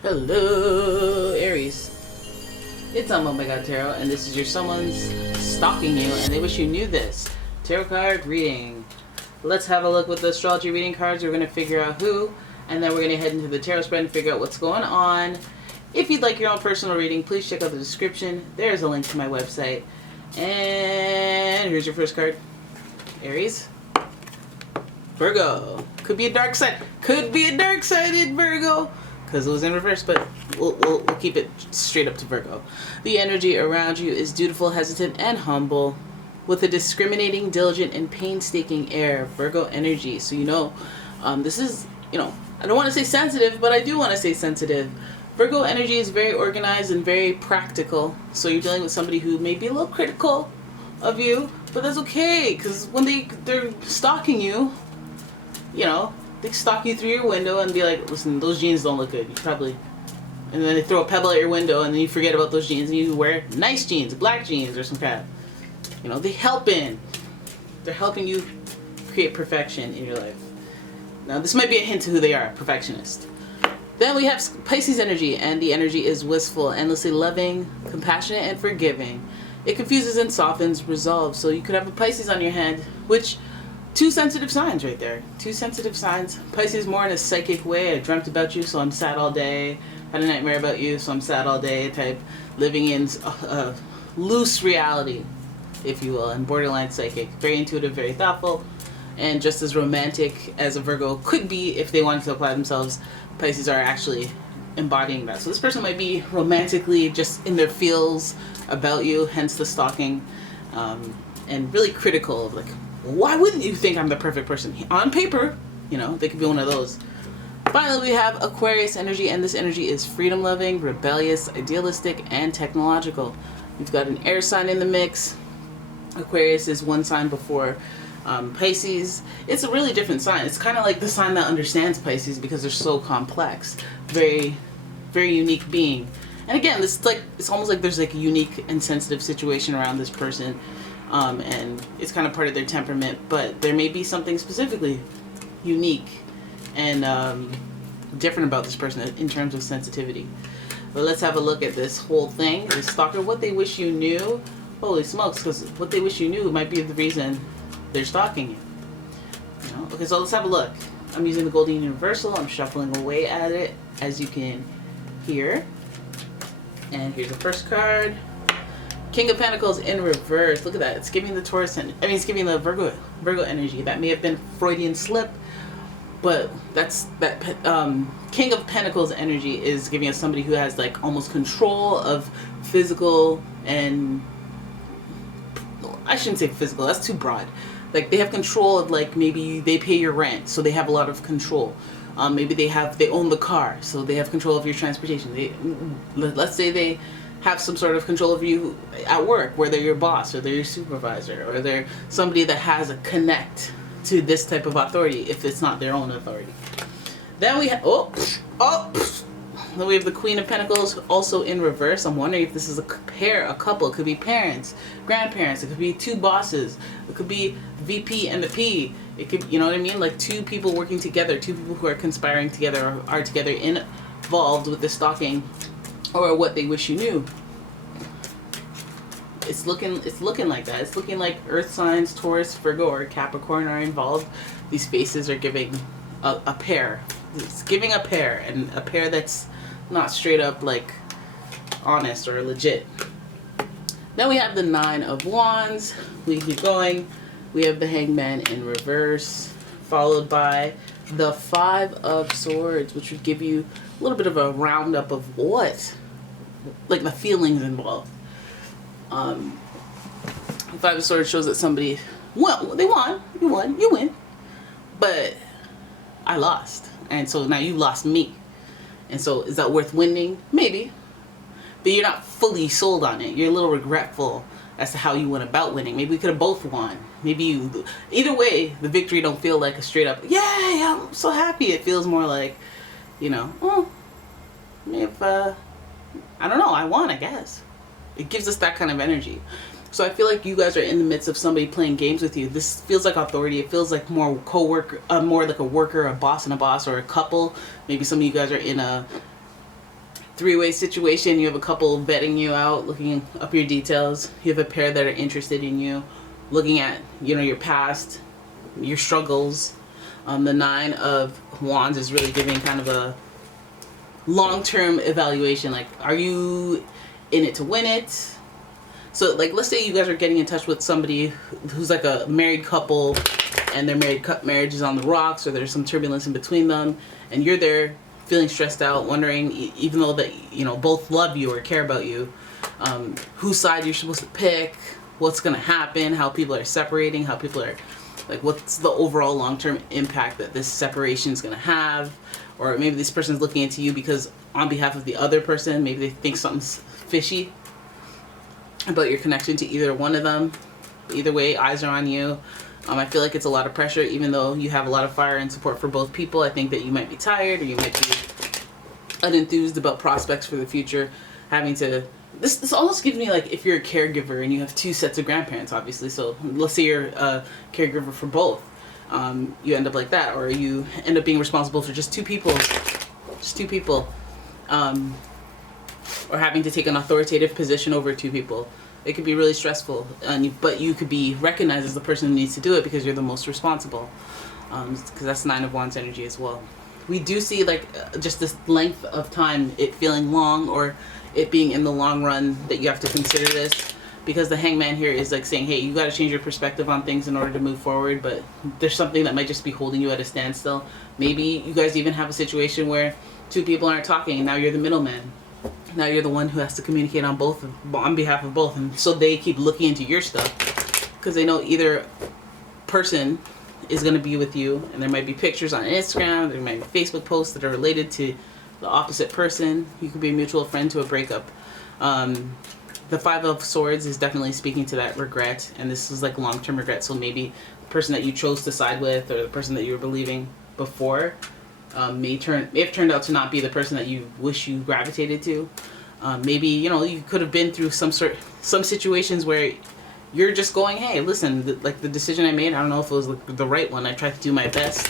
Hello, Aries. It's umomgtarot, and this is your someone's stalking you, and they wish you knew this. Tarot card reading. Let's have a look with the astrology reading cards. We're going to figure out who, and then we're going to head into the tarot spread and figure out what's going on. If you'd like your own personal reading, please check out the description. There's a link to my website. And here's your first card. Aries. Virgo. Could be a dark side. Could be a dark-sided Virgo, because it was in reverse, but we'll keep it straight up to Virgo. The energy around you is dutiful, hesitant, and humble, with a discriminating, diligent, and painstaking air. Virgo energy. So this is, I don't want to say sensitive, but I do want to say sensitive. Virgo energy is very organized and very practical. So you're dealing with somebody who may be a little critical of you, but that's okay, because when they're stalking you, they stalk you through your window and be like, listen, those jeans don't look good. You probably... And then they throw a pebble at your window and then you forget about those jeans and you wear nice jeans, black jeans or some kind of... They're helping you create perfection in your life. Now, this might be a hint to who they are, perfectionist. Then we have Pisces energy, and the energy is wistful, endlessly loving, compassionate, and forgiving. It confuses and softens resolve. So you could have a Pisces on your hand, which... Two sensitive signs right there. Two sensitive signs. Pisces more in a psychic way. I dreamt about you, so I'm sad all day. Had a nightmare about you, so I'm sad all day type. Living in a loose reality, if you will, and borderline psychic. Very intuitive, very thoughtful, and just as romantic as a Virgo could be if they wanted to apply themselves. Pisces are actually embodying that. So this person might be romantically just in their feels about you, hence the stalking, and really critical of why wouldn't you think I'm the perfect person? On paper, they could be one of those. Finally, we have Aquarius energy, and this energy is freedom-loving, rebellious, idealistic, and technological. We've got an air sign in the mix. Aquarius is one sign before Pisces. It's a really different sign. It's kind of like the sign that understands Pisces because they're so complex. Very, very unique being. And again, it's almost like there's a unique and sensitive situation around this person. And it's kind of part of their temperament, but there may be something specifically unique and different about this person in terms of sensitivity. But let's have a look at this whole thing. The stalker, what they wish you knew. Holy smokes, because what they wish you knew might be the reason they're stalking you. Okay, so let's have a look. I'm using the Golden Universal. I'm shuffling away at it, as you can hear. And here's the first card. King of Pentacles in reverse. Look at that. It's giving the Taurus, it's giving the Virgo energy. That may have been Freudian slip, but King of Pentacles energy is giving us somebody who has almost control of physical and... I shouldn't say physical. That's too broad. They have control of maybe they pay your rent, so they have a lot of control. Maybe they own the car, so they have control of your transportation. Let's say they have some sort of control of you at work, where they're your boss or they're your supervisor or they're somebody that has a connect to this type of authority if it's not their own authority. Then we have then we have the Queen of Pentacles also in reverse. I'm wondering if this is a couple. It could be parents, grandparents. It could be two bosses. It could be VP and the P. It could, you know what I mean? Two people working together, two people who are conspiring together or are together involved with the stalking. Or what they wish you knew. It's looking like that. It's looking like Earth signs, Taurus, Virgo, or Capricorn are involved. These faces are giving a pair. It's giving a pair, and a pair that's not straight up honest or legit. Then we have the Nine of Wands. We keep going. We have the Hangman in reverse, followed by the Five of Swords, which would give you a little bit of a roundup of what, the feelings involved. The Five of Swords shows that somebody, they won, you win, but I lost, and so now you lost me, and so is that worth winning? Maybe, but you're not fully sold on it. You're a little regretful as to how you went about winning. Maybe we could have both won. Either way, the victory don't feel like a straight up, yay, I'm so happy. It feels more like, if I don't know, I won, I guess. It gives us that kind of energy. So I feel like you guys are in the midst of somebody playing games with you. This feels like authority. It feels like more co-worker, more like a worker, a boss and a boss, or a couple. Maybe some of you guys are in a three-way situation. You have a couple vetting you out, looking up your details. You have a pair that are interested in you, looking at, you know, your past, your struggles. The Nine of Wands is really giving kind of a long-term evaluation. Like, are you in it to win it? So, like, let's say you guys are getting in touch with somebody who's like a married couple, and their marriage is on the rocks, or there's some turbulence in between them, and you're there feeling stressed out, wondering, even though that, you know, both love you or care about you, whose side you're supposed to pick, what's going to happen, how people are separating, how people are, like, what's the overall long-term impact that this separation is going to have. Or maybe this person's looking into you because on behalf of the other person, maybe they think something's fishy about your connection to either one of them. Either way, eyes are on you. I feel like it's a lot of pressure, even though you have a lot of fire and support for both people. I think that you might be tired, or you might be unenthused about prospects for the future. Having to, this almost gives me, like, if you're a caregiver and you have two sets of grandparents, obviously. So let's say you're a caregiver for both. You end up like that, or you end up being responsible for just two people, or having to take an authoritative position over two people. It could be really stressful, but you could be recognized as the person who needs to do it because you're the most responsible, because that's Nine of Wands energy as well. We do see, like, just this length of time, it feeling long, or it being in the long run, that you have to consider this, because the Hangman here is like saying, hey, you got to change your perspective on things in order to move forward, but there's something that might just be holding you at a standstill. Maybe you guys even have a situation where two people aren't talking, and now you're the middleman. Now you're the one who has to communicate on behalf of both, and so they keep looking into your stuff because they know either person is going to be with you, and there might be pictures on Instagram, there might be Facebook posts that are related to the opposite person. You could be a mutual friend to a breakup. The Five of Swords is definitely speaking to that regret, and this is like long-term regret. So maybe the person that you chose to side with, or the person that you were believing before, may have turned out to not be the person that you wish you gravitated to. Maybe, you know, you could have been through some situations where you're just going, hey, listen, the decision I made, I don't know if it was the right one. I tried to do my best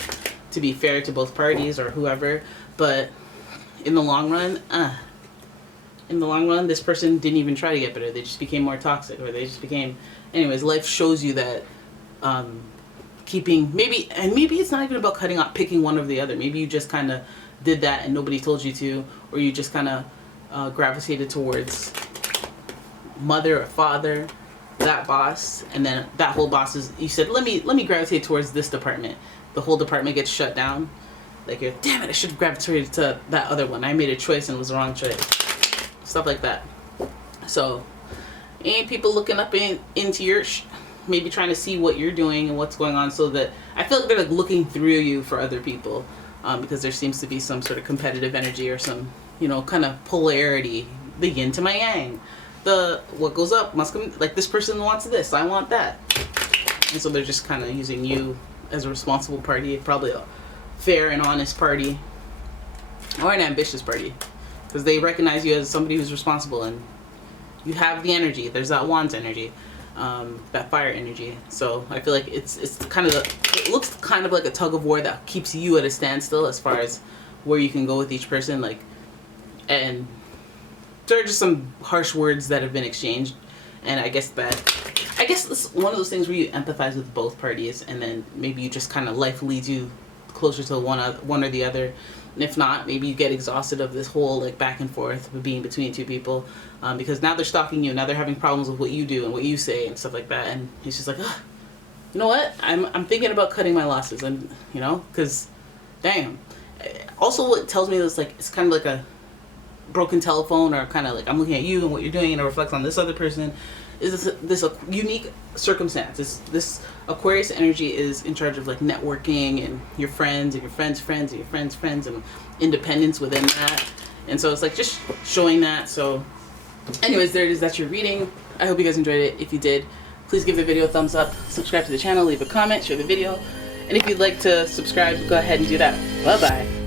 to be fair to both parties or whoever, but in the long run, this person didn't even try to get better. They just became more toxic, or they just became, anyways, life shows you that maybe it's not even about picking one over the other. Maybe you just kind of did that and nobody told you to, or you just kind of gravitated towards mother or father, that boss, and then that whole boss you said, let me gravitate towards this department. The whole department gets shut down. Like, you're, damn it, I should have gravitated to that other one. I made a choice and it was the wrong choice. Stuff like that. So, ain't people looking up into your maybe trying to see what you're doing and what's going on, so that I feel like they're like looking through you for other people, because there seems to be some sort of competitive energy, or some, you know, kind of polarity, the yin to my yang. The what goes up must come, like, this person wants this, I want that. And so they're just kind of using you as a responsible party, probably a fair and honest party, or an ambitious party, because they recognize you as somebody who's responsible, and you have the energy. There's that Wands energy, that fire energy. So I feel like it's kind of it looks kind of like a tug of war that keeps you at a standstill as far as where you can go with each person. Like, and there are just some harsh words that have been exchanged, and I guess it's one of those things where you empathize with both parties, and then maybe you just kind of, life leads you closer to one or the other. And if not, maybe you get exhausted of this whole, like, back and forth of being between two people, because now they're stalking you, now they're having problems with what you do and what you say and stuff like that, and it's just like, you know what, I'm thinking about cutting my losses, and, you know, because damn. Also, what tells me is, like, it's kind of like a broken telephone, or kind of like, I'm looking at you and what you're doing, and it reflects on this other person. Is this a unique circumstance? This Aquarius energy is in charge of, like, networking and your friends and your friends' friends and your friends' friends, and independence within that. And so it's like just showing that. So anyways, there it is. That's your reading. I hope you guys enjoyed it. If you did, please give the video a thumbs up, subscribe to the channel, leave a comment, share the video. And if you'd like to subscribe, go ahead and do that. Bye-bye.